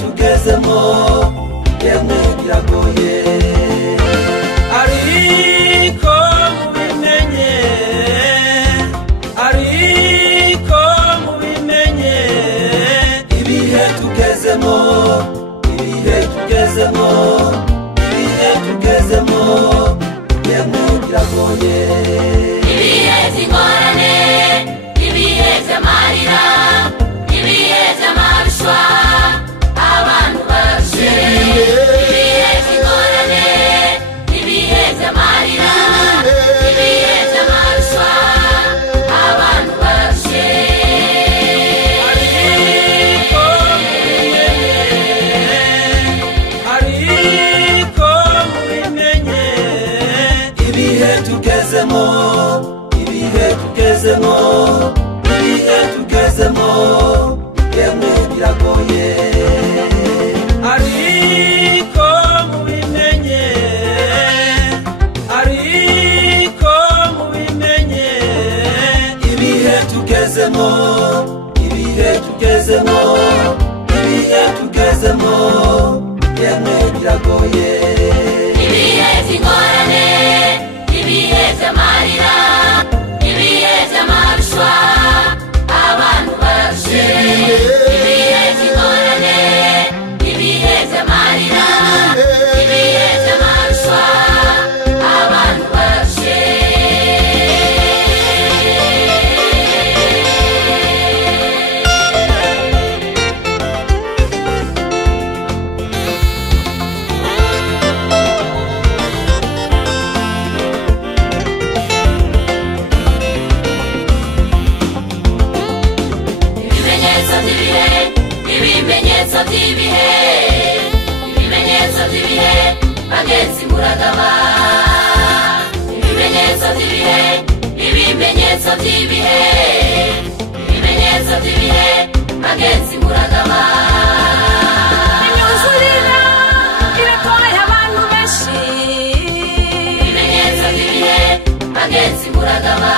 tugezemo yemwe biragoye ariko mubimenye ibihe tugezemo yemwe biragoye ibihe by'ingorane ibihe by'amarira ibihe by'amaruswa abantu barushe ibihe by'ingorane ibihe by'amarira ibihe by'amaruswa abantu barushe ibihe tugezemo yemwe biragoye ariko mubimenye ibihe tugezemo yemwe biragoye ibihe by'ingorane ibihe by'amarira ibihe by'amaruswa abantu barushe ibihe by'ingorane ibihe by'amarira ibihe by'amaruswa abantu barushe ibimenyetso by'ibihe bagenzi muragaba ibimenyetso by'ibihe bagenzi muragaba imyuzurira iratwaye abantu benshi ibimenyetso by'ibihe bagenzi muragaba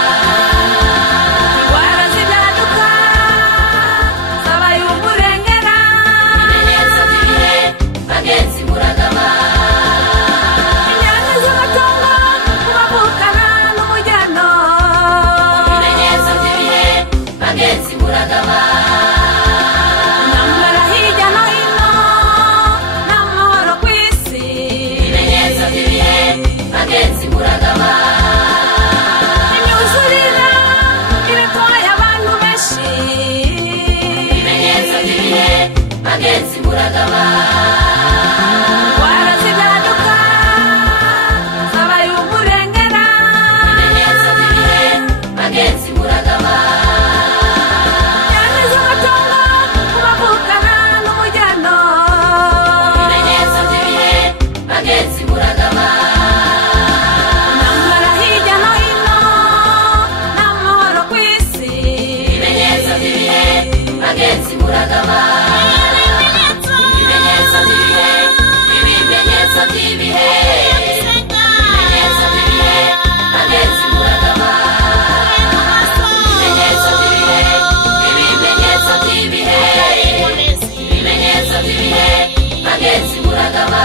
bagenzi muragaba warazibyaduka zabaye umurengera ibimenyetso by'ibihe bagenzi muragaba yaneze amatongo kubavukana n'umujyano ibimenyetso by'ibihe bagenzi muragaba intambara hirya no hino n'amahoro ku isi ibimenyetso by'ibihe bagenzi muragaba bagenzi muragaba